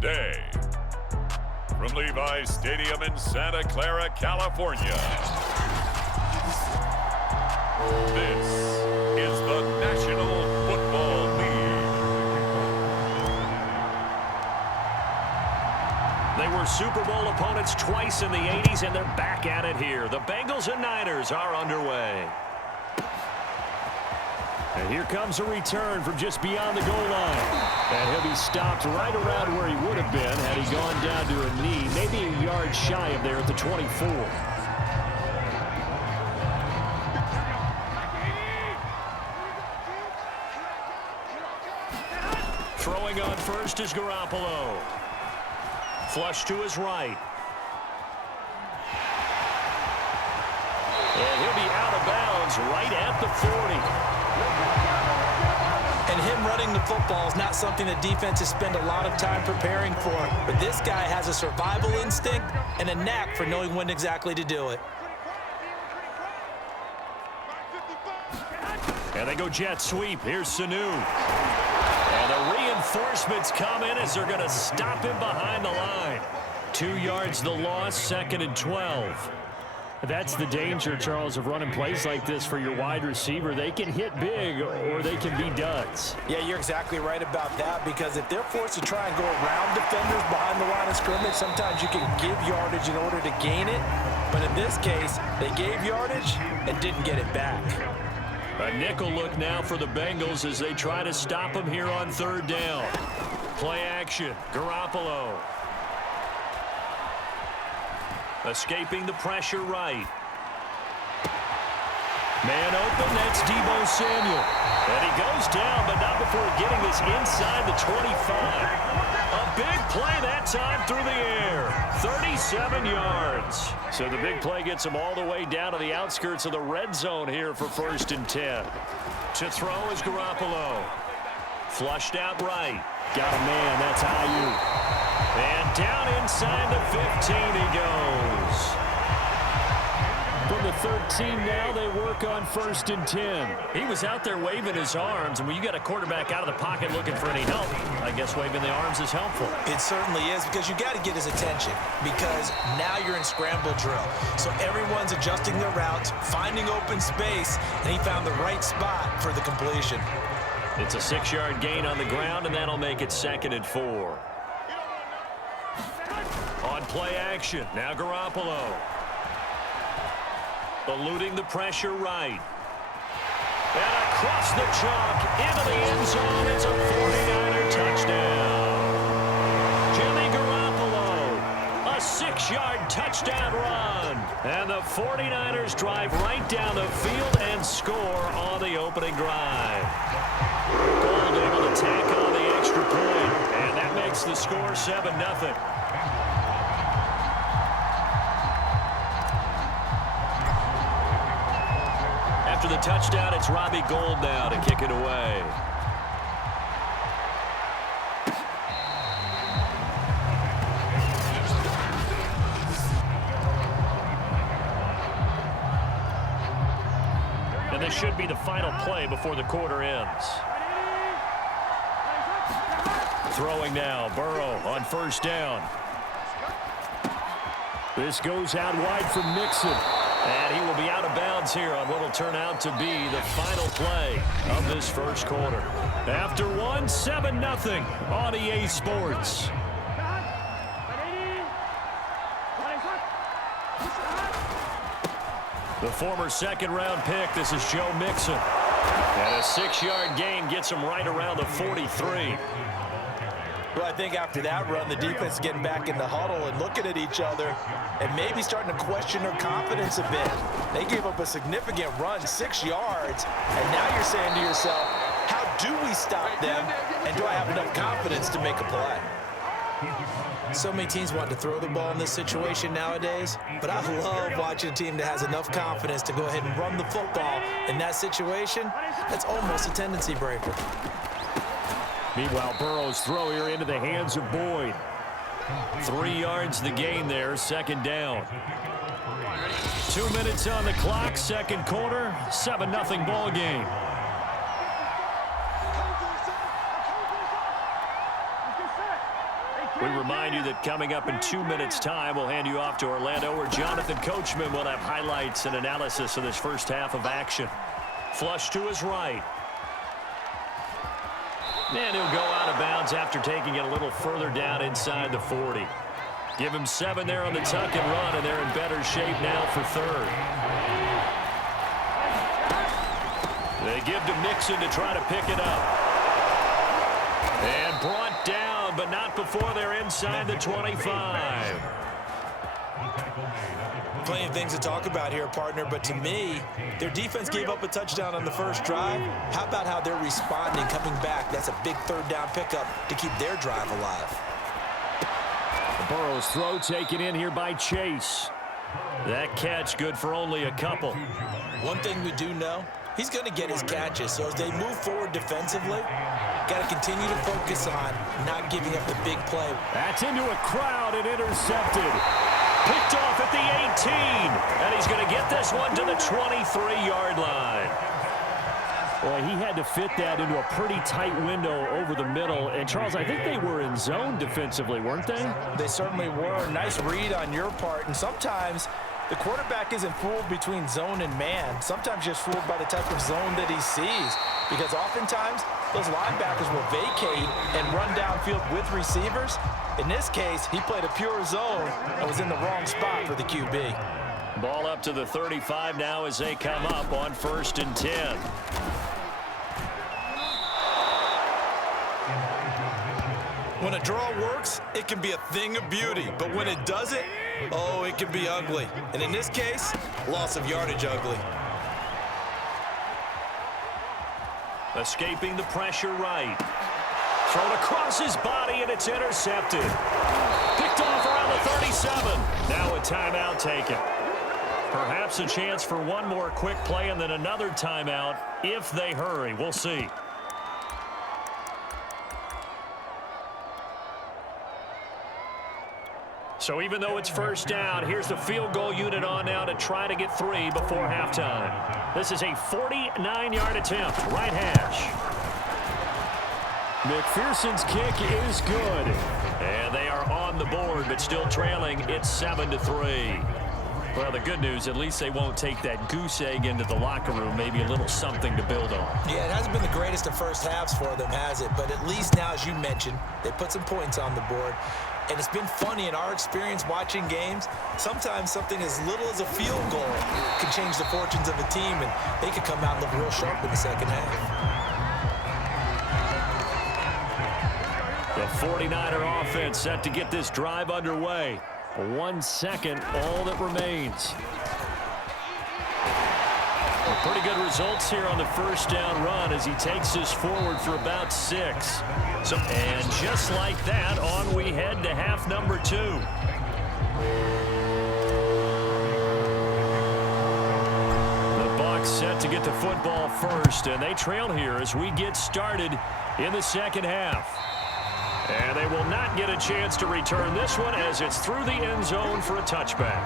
day. From Levi's Stadium in Santa Clara, California, this is the National Football League. They were Super Bowl opponents twice in the 80s, and they're back at it here. The Bengals and Niners are underway. And here comes a return from just beyond the goal line. And he'll be stopped right around where he would have been had he gone down to a knee, maybe a yard shy of there at the 24. Throwing on first is Garoppolo. Flush to his right. And he'll be out of bounds right at the 40. And him running the football is not something that defenses spend a lot of time preparing for. But this guy has a survival instinct and a knack for knowing when exactly to do it. And they go jet sweep. Here's Sanu. And the reinforcements come in as they're going to stop him behind the line. 2 yards the loss, 2nd and 12. That's the danger, Charles, of running plays like this for your wide receiver. They can hit big or they can be duds. Yeah, you're exactly right about that, because if they're forced to try and go around defenders behind the line of scrimmage, sometimes you can give yardage in order to gain it. But in this case, they gave yardage and didn't get it back. A nickel look now for the Bengals as they try to stop him here on 3rd down. Play action, Garoppolo. Escaping the pressure right. Man open, that's Deebo Samuel. And he goes down, but not before getting this inside the 25. A big play that time through the air. 37 yards. So the big play gets him all the way down to the outskirts of the red zone here for 1st and 10. To throw is Garoppolo. Flushed out right. Got a man, that's Ayuk. And down inside the 15 he goes. From the 13 now, they work on 1st and 10. He was out there waving his arms, and when you got a quarterback out of the pocket looking for any help, I guess waving the arms is helpful. It certainly is, because you got to get his attention, because now you're in scramble drill. So everyone's adjusting their routes, finding open space, and he found the right spot for the completion. It's a 6-yard gain on the ground, and that'll make it 2nd and 4. On play action, now Garoppolo. Eluding the pressure right. And across the chalk, into the end zone, it's a 49er touchdown. Jimmy Garoppolo, a 6-yard touchdown run. And the 49ers drive right down the field and score on the opening drive. Gold able to tack on the extra point, and that makes the score 7-0. After the touchdown, it's Robbie Gould now to kick it away. And this should be the final play before the quarter ends. Throwing now, Burrow on 1st down. This goes out wide for Mixon. And he will be out of bounds here on what will turn out to be the final play of this 1st quarter. After 7-0 on EA Sports. The former 2nd-round pick, this is Joe Mixon. And a 6-yard gain gets him right around the 43. Well, I think after that run, the defense is getting back in the huddle and looking at each other and maybe starting to question their confidence a bit. They gave up a significant run, 6 yards, and now you're saying to yourself, how do we stop them, and do I have enough confidence to make a play? So many teams want to throw the ball in this situation nowadays, but I love watching a team that has enough confidence to go ahead and run the football in that situation. That's almost a tendency breaker. Meanwhile, Burrow's throw here into the hands of Boyd. 3 yards the gain there, 2nd down. 2 minutes on the clock, 2nd quarter, 7-0 ball game. We remind you that coming up in 2 minutes' time, we'll hand you off to Orlando, where Jonathan Coachman will have highlights and analysis of this first half of action. Flush to his right. And he'll go out of bounds after taking it a little further down inside the 40. Give him 7 there on the tuck and run, and they're in better shape now for third. They give to Mixon to try to pick it up. And brought down, but not before they're inside the 25. Plenty of things to talk about here, partner, but to me, their defense gave up a touchdown on the first drive. How about how they're responding, coming back? That's a big third down pickup to keep their drive alive. Burrow's throw taken in here by Chase. That catch good for only a couple. One thing we do know, he's going to get his catches, so as they move forward defensively, got to continue to focus on not giving up the big play. That's into a crowd and intercepted. Picked off at the 18, and he's going to get this one to the 23-yard line. Boy, he had to fit that into a pretty tight window over the middle. And, Charles, I think they were in zone defensively, weren't they? They certainly were. Nice read on your part. And sometimes the quarterback isn't fooled between zone and man. Sometimes just fooled by the type of zone that he sees. Because oftentimes, those linebackers will vacate and run downfield with receivers. In this case, he played a pure zone and was in the wrong spot for the QB. Ball up to the 35 now as they come up on 1st and 10. When a draw works, it can be a thing of beauty. But when it doesn't, oh, it can be ugly. And in this case, loss of yardage ugly. Escaping the pressure right. Thrown across his body, and it's intercepted. Picked off around the 37. Now a timeout taken. Perhaps a chance for one more quick play and then another timeout if they hurry. We'll see. So even though it's first down, here's the field goal unit on now to try to get 3 before halftime. This is a 49-yard attempt, right hash. McPherson's kick is good. And they are on the board, but still trailing. It's 7-3. Well, the good news, at least they won't take that goose egg into the locker room. Maybe a little something to build on. Yeah, it hasn't been the greatest of first halves for them, has it? But at least now, as you mentioned, they put some points on the board. And it's been funny in our experience watching games. Sometimes something as little as a field goal can change the fortunes of a team, and they could come out and look real sharp in the second half. The 49er offense set to get this drive underway. 1 second, all that remains. Pretty good results here on the first down run as he takes this forward for about 6. And just like that, on we head to half number 2. The Bucs set to get the football first, and they trail here as we get started in the second half. And they will not get a chance to return this one as it's through the end zone for a touchback.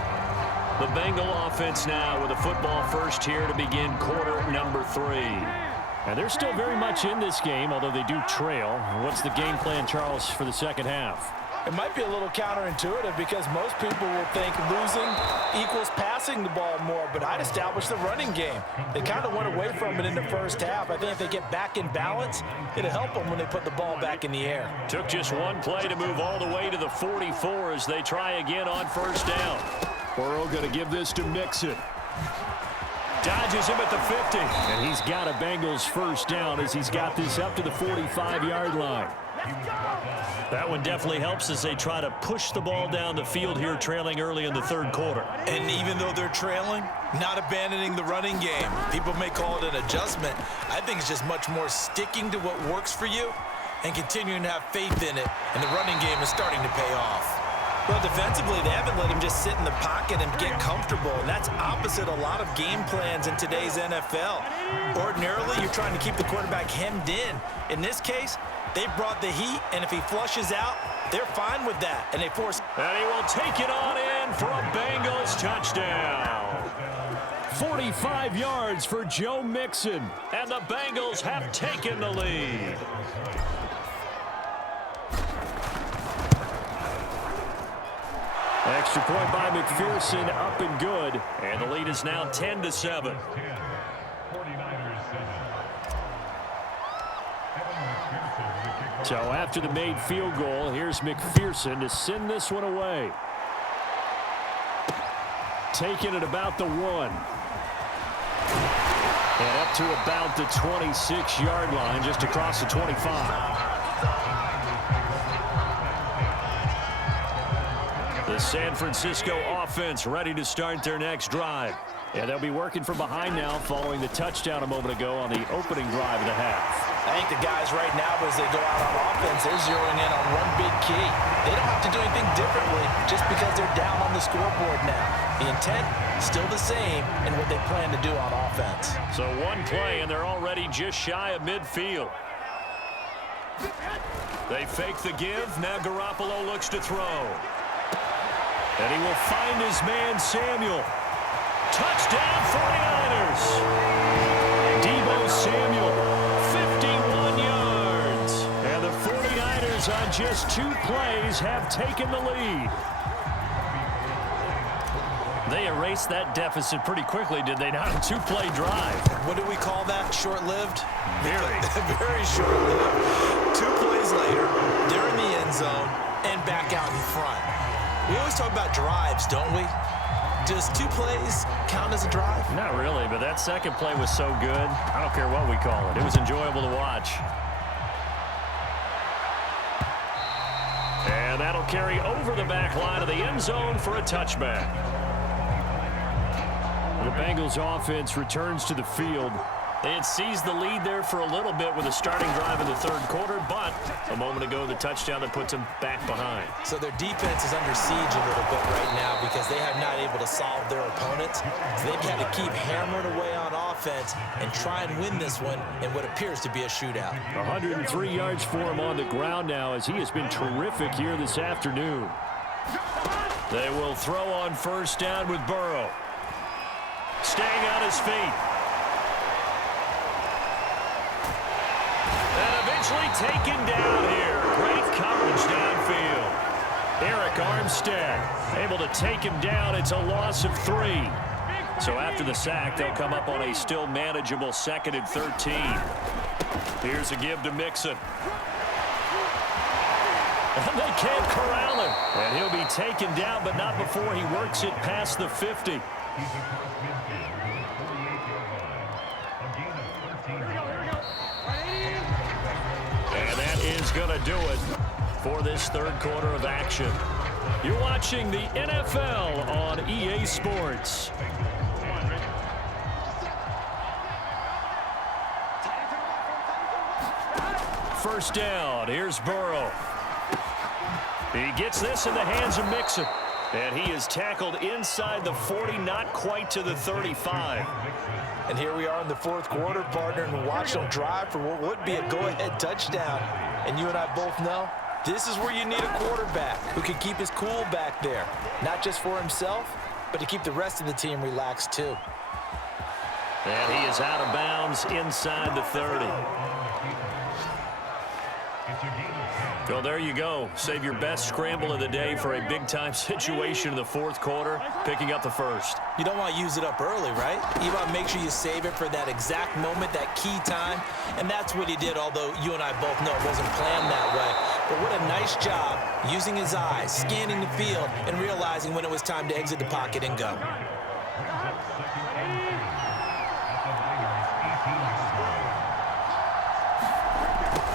The Bengal offense now with a football first here to begin quarter number 3. And they're still very much in this game, although they do trail. What's the game plan, Charles, for the second half? It might be a little counterintuitive because most people will think losing equals passing the ball more, but I'd establish the running game. They kind of went away from it in the first half. I think if they get back in balance, it'll help them when they put the ball back in the air. Took just one play to move all the way to the 44 as they try again on first down. Burrow going to give this to Mixon. Dodges him at the 50. And he's got a Bengals first down as he's got this up to the 45-yard line. That one definitely helps as they try to push the ball down the field here, trailing early in the third quarter. And even though they're trailing, not abandoning the running game. People may call it an adjustment. I think it's just much more sticking to what works for you and continuing to have faith in it. And the running game is starting to pay off. Well, defensively, they haven't let him just sit in the pocket and get comfortable, and that's opposite a lot of game plans in today's NFL. Ordinarily, you're trying to keep the quarterback hemmed in. In this case, they brought the heat, and if he flushes out, they're fine with that, and they force. And he will take it on in for a Bengals touchdown. 45 yards for Joe Mixon. And the Bengals have taken the lead. Extra point by McPherson, up and good. And the lead is now 10-7. So after the made field goal, here's McPherson to send this one away. Taking it about the 1. And up to about the 26-yard line, just across the 25. The San Francisco offense ready to start their next drive. Yeah, they'll be working from behind now following the touchdown a moment ago on the opening drive of the half. I think the guys right now, as they go out on offense, they're zeroing in on one big key. They don't have to do anything differently just because they're down on the scoreboard now. The intent, still the same in what they plan to do on offense. So one play, and they're already just shy of midfield. They fake the give. Now Garoppolo looks to throw. And he will find his man, Samuel. Touchdown, 49ers. Deebo Samuel, 51 yards. And the 49ers on just 2 plays have taken the lead. They erased that deficit pretty quickly, did they not? A 2-play drive. What do we call that? Short-lived? Very. Very short-lived. 2 plays later, they're in the end zone and back out in front. We always talk about drives, don't we? Does 2 plays count as a drive? Not really, but that second play was so good. I don't care what we call it. It was enjoyable to watch. And that'll carry over the back line of the end zone for a touchback. The Bengals offense returns to the field. They had seized the lead there for a little bit with a starting drive in the third quarter, but a moment ago, the touchdown that puts them back behind. So their defense is under siege a little bit right now because they have not able to solve their opponents. So they've had to keep hammering away on offense and try and win this one in what appears to be a shootout. 103 yards for him on the ground now as he has been terrific here this afternoon. They will throw on first down with Burrow. Staying on his feet. Taken down here. Great coverage downfield. Eric Armstead able to take him down. It's a loss of 3. So after the sack, they'll come up on a still manageable 2nd and 13. Here's a give to Mixon. And they can't corral him. And he'll be taken down, but not before he works it past the 50. Is going to do it for this third quarter of action. You're watching the NFL on EA Sports. First down. Here's Burrow. He gets this in the hands of Mixon. And he is tackled inside the 40, not quite to the 35. And here we are in the fourth quarter, partner, and watch them drive for what would be a go-ahead touchdown. And you and I both know this is where you need a quarterback who can keep his cool back there, not just for himself, but to keep the rest of the team relaxed too. And he is out of bounds inside the 30. Well, there you go. Save your best scramble of the day for a big-time situation in the fourth quarter, picking up the first. You don't want to use it up early, right? You want to make sure you save it for that exact moment, that key time. And that's what he did, although you and I both know it wasn't planned that way. But what a nice job using his eyes, scanning the field, and realizing when it was time to exit the pocket and go.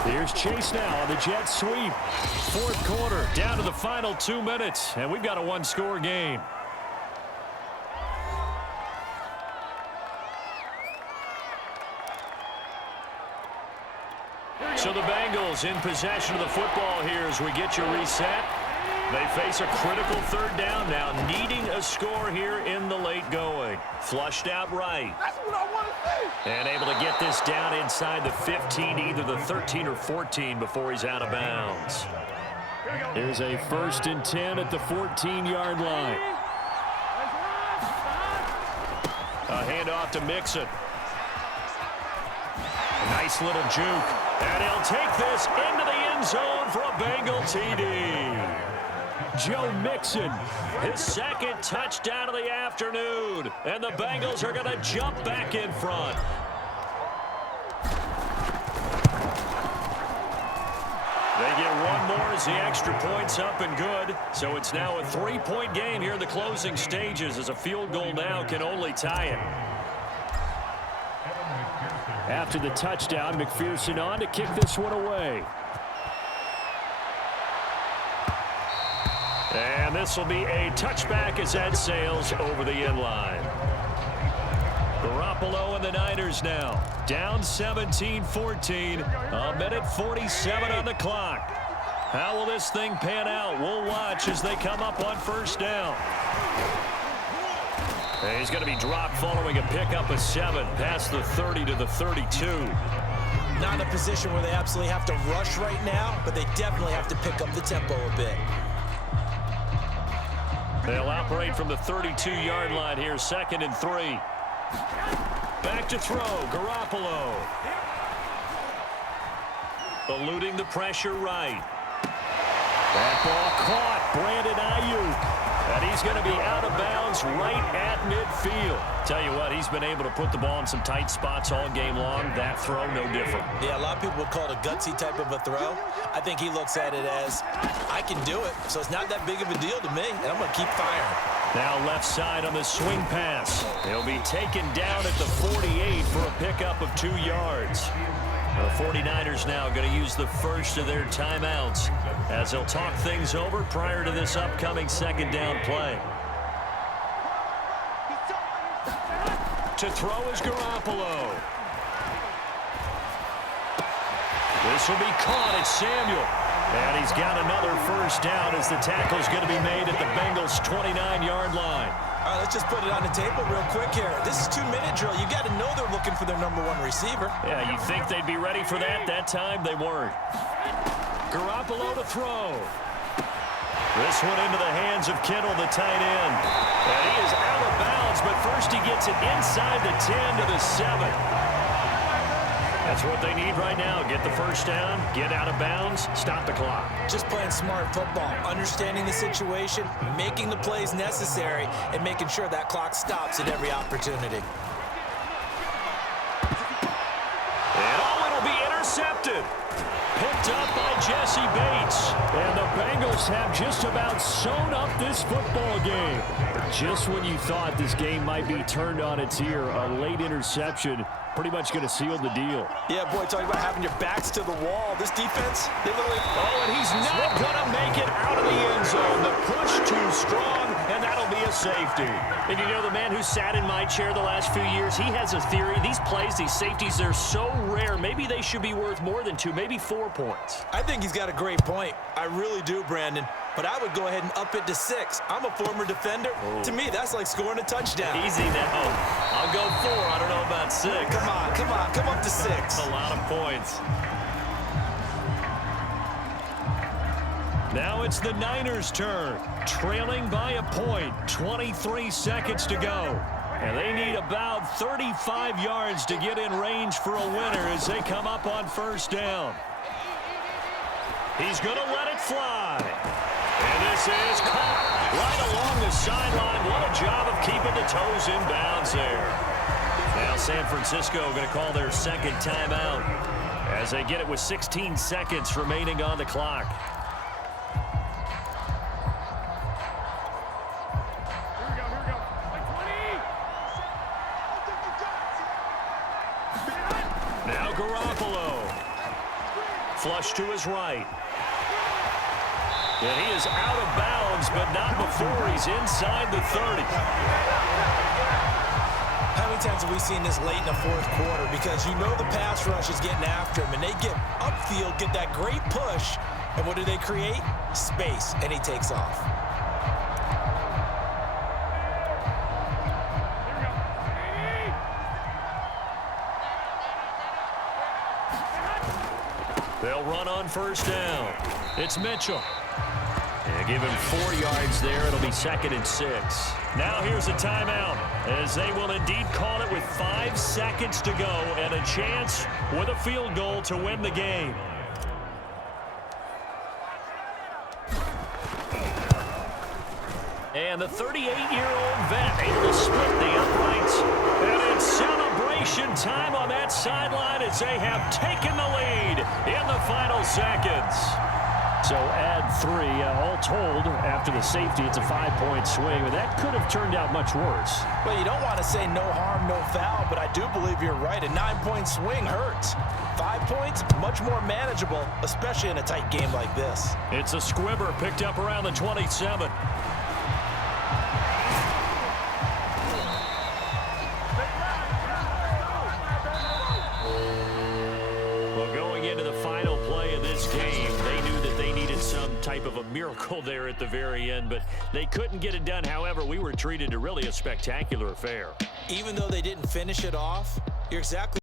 Here's Chase now on the jet sweep. Fourth quarter, down to the final 2 minutes, and we've got a one-score game. So the Bengals in possession of the football here as we get you reset. They face a critical third down now, needing a score here in the late going. Flushed out right. That's what I want to see. And able to get this down inside the 15, either the 13 or 14 before he's out of bounds. Here's a 1st and 10 at the 14-yard line. A handoff to Mixon. A nice little juke. And he'll take this into the end zone for a Bengal TD. Joe Mixon, his second touchdown of the afternoon. And the Bengals are going to jump back in front. They get one more as the extra point's up and good. So it's now a 3-point game here in the closing stages, as a field goal now can only tie it. After the touchdown, McPherson on to kick this one away. And this will be a touchback as that sails over the end line. Garoppolo and the Niners now down 17-14. A minute 47 on the clock. How will this thing pan out? We'll watch as they come up on first down. And he's going to be dropped following a pickup of 7 past the 30 to the 32. Not in a position where they absolutely have to rush right now, but they definitely have to pick up the tempo a bit. They'll operate from the 32-yard line here, 2nd and 3. Back to throw, Garoppolo. Eluding the pressure right. That ball caught, Brandon Ayuk. And he's going to be out of bounds right at midfield. Tell you what, he's been able to put the ball in some tight spots all game long. That throw, no different. Yeah, a lot of people would call it a gutsy type of a throw. I think he looks at it as, I can do it, so it's not that big of a deal to me, and I'm going to keep firing. Now left side on the swing pass. He'll be taken down at the 48 for a pickup of 2 yards. The 49ers now going to use the first of their timeouts as they'll talk things over prior to this upcoming 2nd down play. To throw is Garoppolo. This will be caught. It's Samuel. And he's got another first down as the tackle's going to be made at the Bengals' 29-yard line. All right, let's just put it on the table real quick here. This is 2-minute drill. You got to know they're looking for their number 1 receiver. Yeah, you'd think they'd be ready for that. That time they weren't. Garoppolo to throw. This one into the hands of Kittle, the tight end. And he is out of bounds, but first he gets it inside the 10 to the 7. That's what they need right now. Get the first down, get out of bounds, stop the clock. Just playing smart football, understanding the situation, making the plays necessary, and making sure that clock stops at every opportunity. And it'll be intercepted. Picked up by Jesse Bates. And the Bengals have just about sewn up this football game. Just when you thought this game might be turned on its ear, a late interception pretty much going to seal the deal. Yeah, boy, talking about having your backs to the wall. This defense, they literally... Oh, and he's not going to make it out of the end zone. The push too strong, and that'll be a safety. And you know, the man who sat in my chair the last few years, he has a theory. These plays, these safeties, they're so rare. Maybe they should be worth more than 2, maybe 4 points. I think he's got a great point. I really do, Brandon. But I would go ahead and up it to 6. I'm a former defender. Oh. To me, that's like scoring a touchdown. Easy now. I'll go 4. I don't know about 6. Come on. Come up to 6. That's a lot of points. Now it's the Niners' turn. Trailing by a point. 23 seconds to go. And they need about 35 yards to get in range for a winner as they come up on first down. He's going to let it fly. And this is caught right along the sideline. What a job of keeping the toes in bounds there. Now San Francisco going to call their 2nd timeout as they get it with 16 seconds remaining on the clock. Now Garoppolo. Flush to his right. And he is out of bounds, but not before he's inside the 30. How many times have we seen this late in the 4th quarter? Because you know the pass rush is getting after him, and they get upfield, get that great push, and what do they create? Space, and he takes off. They'll run on first down. It's Mitchell. And give him 4 yards there. It'll be 2nd and 6. Now here's a timeout as they will indeed call it with 5 seconds to go and a chance with a field goal to win the game. And the 38-year-old vet able to split the uprights. And it's celebration time on that sideline as they have taken the lead in the final seconds. So add 3, all told, after the safety, it's a 5-point swing, and that could have turned out much worse. Well, you don't want to say no harm, no foul, but I do believe you're right. A 9-point swing hurts. 5 points, much more manageable, especially in a tight game like this. It's a squibber picked up around the 27. Well, going into the final play of this game, they knew that they needed some type of a miracle there at the very end, but they couldn't get it done. However, we were treated to really a spectacular affair. Even though they didn't finish it off, you're exactly